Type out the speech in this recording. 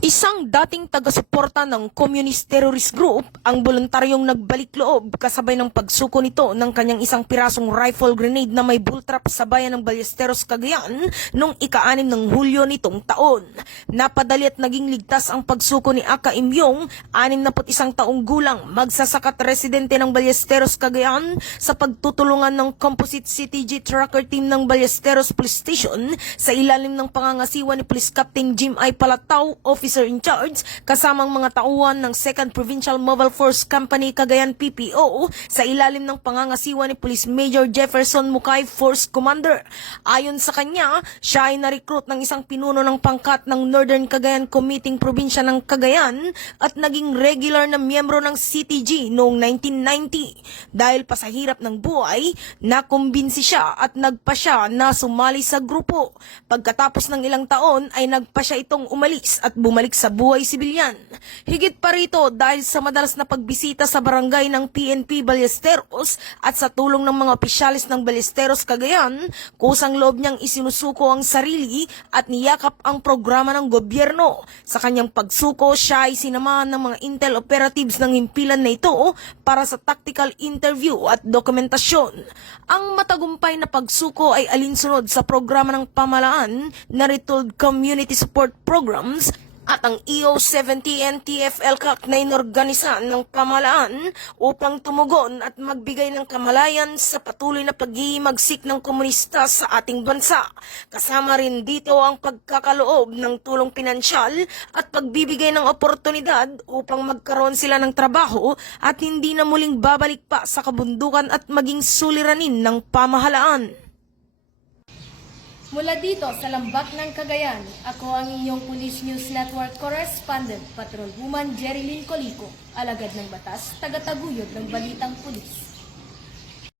Isang dating taga-suporta ng Communist Terrorist Group ang voluntaryong nagbalik loob kasabay ng pagsuko nito ng kanyang isang pirasong rifle grenade na may bulltrap sa bayan ng Ballesteros, Cagayan noong ika-6 ng Hulyo nitong taon. Napadali at naging ligtas ang pagsuko ni Aka Imyong, 61 taong gulang, magsasakat residente ng Ballesteros, Cagayan, sa pagtutulungan ng Composite CTG Tracker Team ng Ballesteros Police Station sa ilalim ng pangangasiwa ni Police Captain Jim I. Palatao, Officer in charge, kasamang mga tauhan ng 2nd Provincial Mobile Force Company Cagayan PPO sa ilalim ng pangangasiwa ni Police Major Jefferson Mukay, Force Commander. Ayon sa kanya, siya ay na-recruit ng isang pinuno ng pangkat ng Northern Cagayan Committing Probinsya ng Cagayan at naging regular na miyembro ng CTG noong 1990. Dahil pa sa hirap ng buhay, nakumbinsi siya at nagpa siya na sumali sa grupo. Pagkatapos ng ilang taon ay nagpa siya itong umalis at bumalik sa buhay sibilyan. Higit pa rito dahil sa madalas na pagbisita sa barangay ng PNP Ballesteros at sa tulong ng mga opisyalis ng Ballesteros, Cagayan, kusang loob niyang isinusuko ang sarili at niyakap ang programa ng gobyerno. Sa kanyang pagsuko, siya ay sinamahan ng mga intel operatives ng himpilan na ito para sa tactical interview at dokumentasyon. Ang matagumpay na pagsuko ay alinsunod sa programa ng pamahalaan na Retold Community Support Programs at ang EO-70 NTF-LCAC na inorganisa ng pamahalaan upang tumugon at magbigay ng kamalayan sa patuloy na pag-iimagsik ng komunista sa ating bansa. Kasama rin dito ang pagkakaloob ng tulong pinansyal at pagbibigay ng oportunidad upang magkaroon sila ng trabaho at hindi na muling babalik pa sa kabundukan at maging suliranin ng pamahalaan. Mula dito sa Lambak ng Cagayan, ako ang inyong Police News Network Correspondent, Patrolwoman Jerilyn Colico, alagad ng batas, taga-taguyod ng Balitang Pulis.